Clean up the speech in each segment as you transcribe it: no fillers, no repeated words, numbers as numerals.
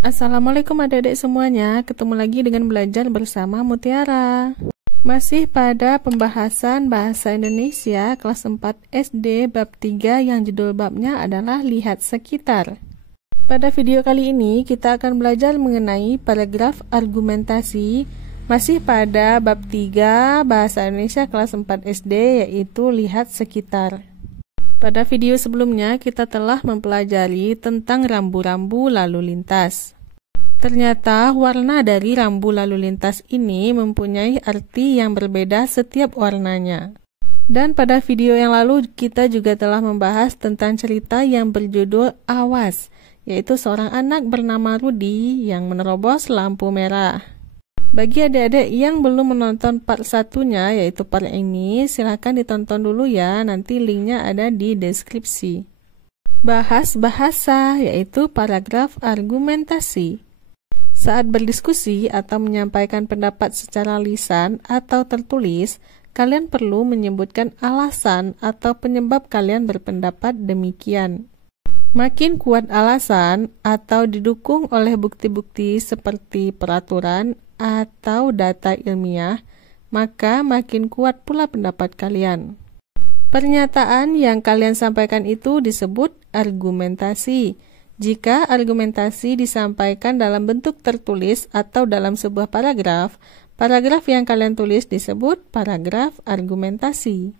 Assalamualaikum adik-adik semuanya, ketemu lagi dengan belajar bersama Mutiara. Masih pada pembahasan Bahasa Indonesia kelas 4 SD bab 3 yang judul babnya adalah Lihat Sekitar. Pada video kali ini kita akan belajar mengenai paragraf argumentasi masih pada bab 3 Bahasa Indonesia kelas 4 SD yaitu Lihat Sekitar. Pada video sebelumnya kita telah mempelajari tentang rambu-rambu lalu lintas. Ternyata warna dari rambu lalu lintas ini mempunyai arti yang berbeda setiap warnanya. Dan pada video yang lalu kita juga telah membahas tentang cerita yang berjudul Awas, yaitu seorang anak bernama Rudy yang menerobos lampu merah. Bagi adik-adik yang belum menonton part satunya, yaitu part ini, silahkan ditonton dulu ya, nanti linknya ada di deskripsi. Bahas bahasa, yaitu paragraf argumentasi. Saat berdiskusi atau menyampaikan pendapat secara lisan atau tertulis, kalian perlu menyebutkan alasan atau penyebab kalian berpendapat demikian. Makin kuat alasan atau didukung oleh bukti-bukti seperti peraturan atau data ilmiah, maka makin kuat pula pendapat kalian. Pernyataan yang kalian sampaikan itu disebut argumentasi. Jika argumentasi disampaikan dalam bentuk tertulis atau dalam sebuah paragraf, paragraf yang kalian tulis disebut paragraf argumentasi.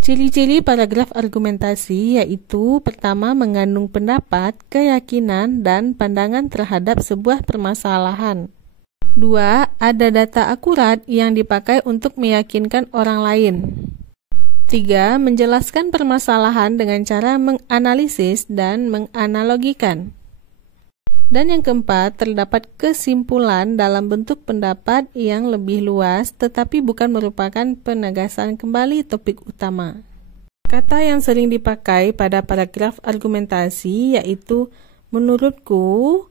Ciri-ciri paragraf argumentasi yaitu pertama mengandung pendapat, keyakinan, dan pandangan terhadap sebuah permasalahan. 2. Ada data akurat yang dipakai untuk meyakinkan orang lain. 3. Menjelaskan permasalahan dengan cara menganalisis dan menganalogikan. Dan yang keempat, terdapat kesimpulan dalam bentuk pendapat yang lebih luas tetapi bukan merupakan penegasan kembali topik utama. Kata yang sering dipakai pada paragraf argumentasi yaitu menurutku,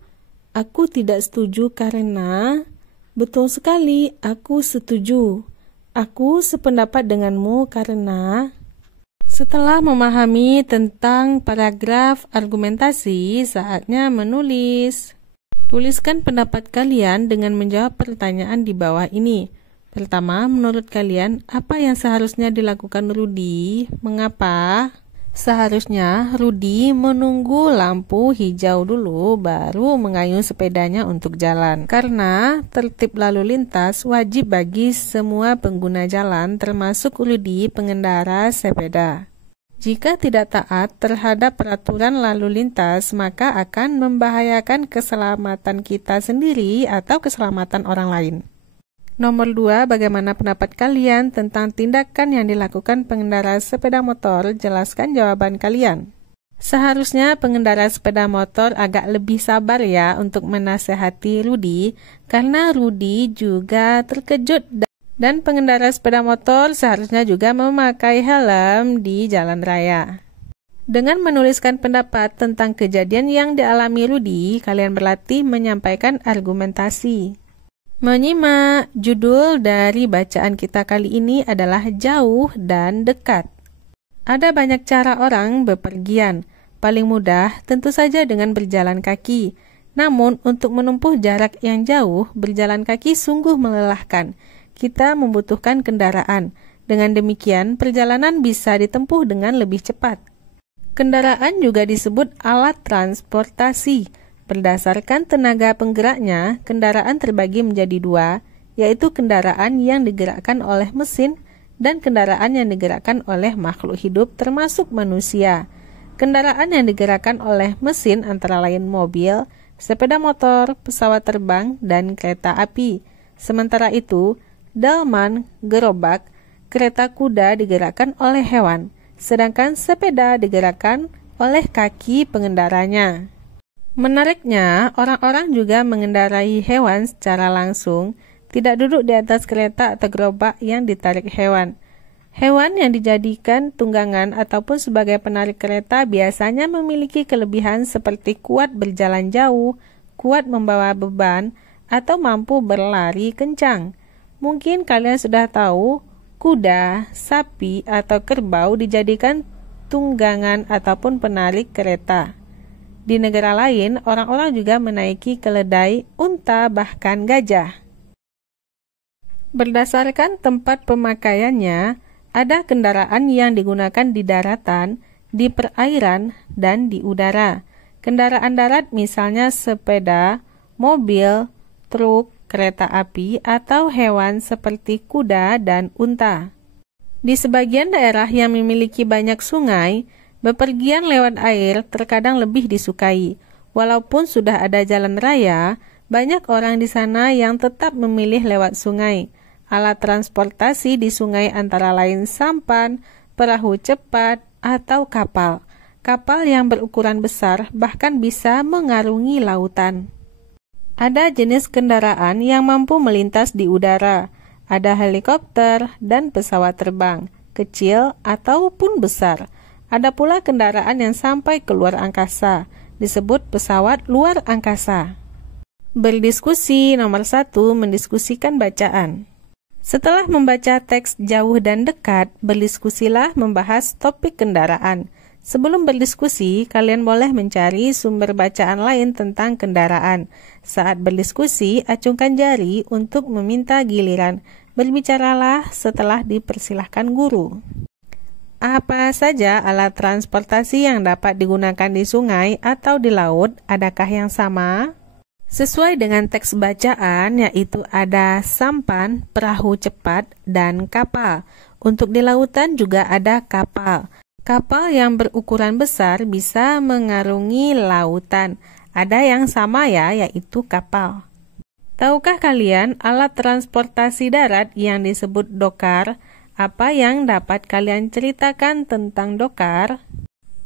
aku tidak setuju karena, betul sekali, aku setuju. Aku sependapat denganmu karena. Setelah memahami tentang paragraf argumentasi, saatnya menulis. Tuliskan pendapat kalian dengan menjawab pertanyaan di bawah ini. Pertama, menurut kalian, apa yang seharusnya dilakukan Rudy? Mengapa? Seharusnya Rudy menunggu lampu hijau dulu baru mengayuh sepedanya untuk jalan. Karena tertib lalu lintas wajib bagi semua pengguna jalan termasuk Rudy pengendara sepeda. Jika tidak taat terhadap peraturan lalu lintas maka akan membahayakan keselamatan kita sendiri atau keselamatan orang lain. Nomor 2, bagaimana pendapat kalian tentang tindakan yang dilakukan pengendara sepeda motor? Jelaskan jawaban kalian. Seharusnya pengendara sepeda motor agak lebih sabar ya untuk menasehati Rudy, karena Rudy juga terkejut dan pengendara sepeda motor seharusnya juga memakai helm di jalan raya. Dengan menuliskan pendapat tentang kejadian yang dialami Rudy, kalian berlatih menyampaikan argumentasi. Menyimak, judul dari bacaan kita kali ini adalah jauh dan dekat. Ada banyak cara orang bepergian. Paling mudah tentu saja dengan berjalan kaki. Namun untuk menempuh jarak yang jauh, berjalan kaki sungguh melelahkan. Kita membutuhkan kendaraan. Dengan demikian, perjalanan bisa ditempuh dengan lebih cepat. Kendaraan juga disebut alat transportasi. Berdasarkan tenaga penggeraknya, kendaraan terbagi menjadi dua, yaitu kendaraan yang digerakkan oleh mesin dan kendaraan yang digerakkan oleh makhluk hidup termasuk manusia. Kendaraan yang digerakkan oleh mesin antara lain mobil, sepeda motor, pesawat terbang, dan kereta api. Sementara itu, delman, gerobak, kereta kuda digerakkan oleh hewan, sedangkan sepeda digerakkan oleh kaki pengendaranya. Menariknya, orang-orang juga mengendarai hewan secara langsung, tidak duduk di atas kereta atau gerobak yang ditarik hewan. Hewan yang dijadikan tunggangan ataupun sebagai penarik kereta biasanya memiliki kelebihan seperti kuat berjalan jauh, kuat membawa beban, atau mampu berlari kencang. Mungkin kalian sudah tahu, kuda, sapi, atau kerbau dijadikan tunggangan ataupun penarik kereta. Di negara lain, orang-orang juga menaiki keledai, unta, bahkan gajah. Berdasarkan tempat pemakaiannya, ada kendaraan yang digunakan di daratan, di perairan, dan di udara. Kendaraan darat misalnya sepeda, mobil, truk, kereta api, atau hewan seperti kuda dan unta. Di sebagian daerah yang memiliki banyak sungai, bepergian lewat air terkadang lebih disukai. Walaupun sudah ada jalan raya, banyak orang di sana yang tetap memilih lewat sungai. Alat transportasi di sungai antara lain sampan, perahu cepat, atau kapal. Kapal yang berukuran besar bahkan bisa mengarungi lautan. Ada jenis kendaraan yang mampu melintas di udara. Ada helikopter dan pesawat terbang, kecil ataupun besar. Ada pula kendaraan yang sampai ke luar angkasa, disebut pesawat luar angkasa. Berdiskusi nomor 1, mendiskusikan bacaan. Setelah membaca teks jauh dan dekat, berdiskusilah membahas topik kendaraan. Sebelum berdiskusi, kalian boleh mencari sumber bacaan lain tentang kendaraan. Saat berdiskusi, acungkan jari untuk meminta giliran. Berbicaralah setelah dipersilahkan guru. Apa saja alat transportasi yang dapat digunakan di sungai atau di laut? Adakah yang sama? Sesuai dengan teks bacaan, yaitu ada sampan, perahu cepat, dan kapal. Untuk di lautan juga ada kapal. Kapal yang berukuran besar bisa mengarungi lautan. Ada yang sama ya, yaitu kapal. Tahukah kalian alat transportasi darat yang disebut dokar? Apa yang dapat kalian ceritakan tentang dokar?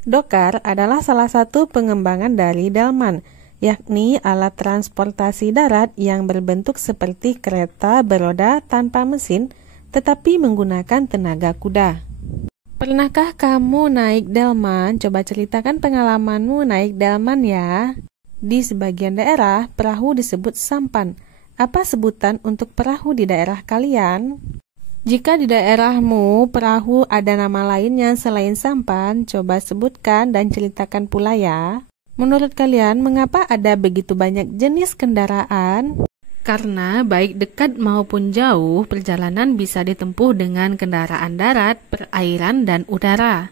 Dokar adalah salah satu pengembangan dari delman, yakni alat transportasi darat yang berbentuk seperti kereta beroda tanpa mesin, tetapi menggunakan tenaga kuda. Pernahkah kamu naik delman? Coba ceritakan pengalamanmu naik delman ya. Di sebagian daerah, perahu disebut sampan. Apa sebutan untuk perahu di daerah kalian? Jika di daerahmu perahu ada nama lainnya selain sampan, coba sebutkan dan ceritakan pula ya. Menurut kalian, mengapa ada begitu banyak jenis kendaraan? Karena baik dekat maupun jauh, perjalanan bisa ditempuh dengan kendaraan darat, perairan, dan udara.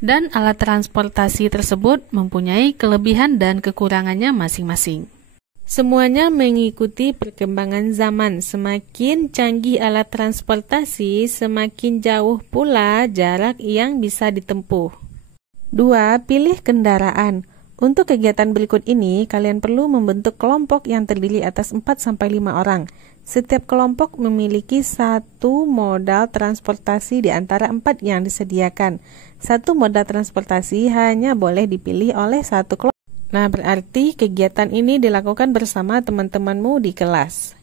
Dan alat transportasi tersebut mempunyai kelebihan dan kekurangannya masing-masing. Semuanya mengikuti perkembangan zaman. Semakin canggih alat transportasi, semakin jauh pula jarak yang bisa ditempuh. 2. Pilih kendaraan. Untuk kegiatan berikut ini, kalian perlu membentuk kelompok yang terdiri atas 4-5 orang. Setiap kelompok memiliki satu modal transportasi di antara 4 yang disediakan. Satu modal transportasi hanya boleh dipilih oleh satu kelompok. Nah, berarti kegiatan ini dilakukan bersama teman-temanmu di kelas.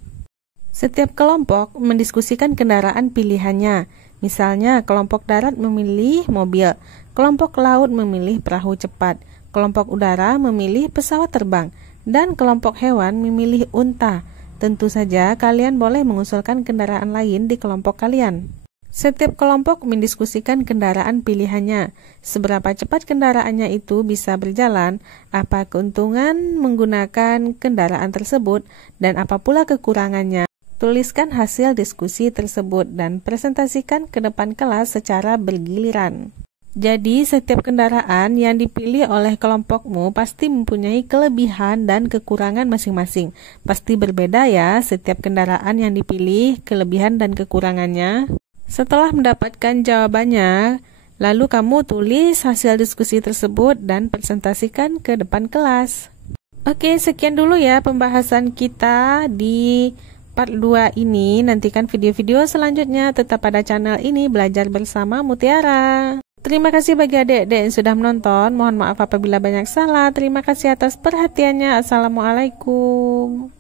Setiap kelompok mendiskusikan kendaraan pilihannya. Misalnya, kelompok darat memilih mobil, kelompok laut memilih perahu cepat, kelompok udara memilih pesawat terbang, dan kelompok hewan memilih unta. Tentu saja kalian boleh mengusulkan kendaraan lain di kelompok kalian. Setiap kelompok mendiskusikan kendaraan pilihannya. Seberapa cepat kendaraannya itu bisa berjalan, apa keuntungan menggunakan kendaraan tersebut, dan apa pula kekurangannya. Tuliskan hasil diskusi tersebut dan presentasikan ke depan kelas secara bergiliran. Jadi, setiap kendaraan yang dipilih oleh kelompokmu pasti mempunyai kelebihan dan kekurangan masing-masing. Pasti berbeda ya, setiap kendaraan yang dipilih, kelebihan dan kekurangannya. Setelah mendapatkan jawabannya, lalu kamu tulis hasil diskusi tersebut dan presentasikan ke depan kelas. Oke, sekian dulu ya pembahasan kita di part 2 ini. Nantikan video-video selanjutnya tetap pada channel ini, Belajar Bersama Mutiara. Terima kasih bagi adik-adik yang sudah menonton. Mohon maaf apabila banyak salah. Terima kasih atas perhatiannya. Assalamualaikum.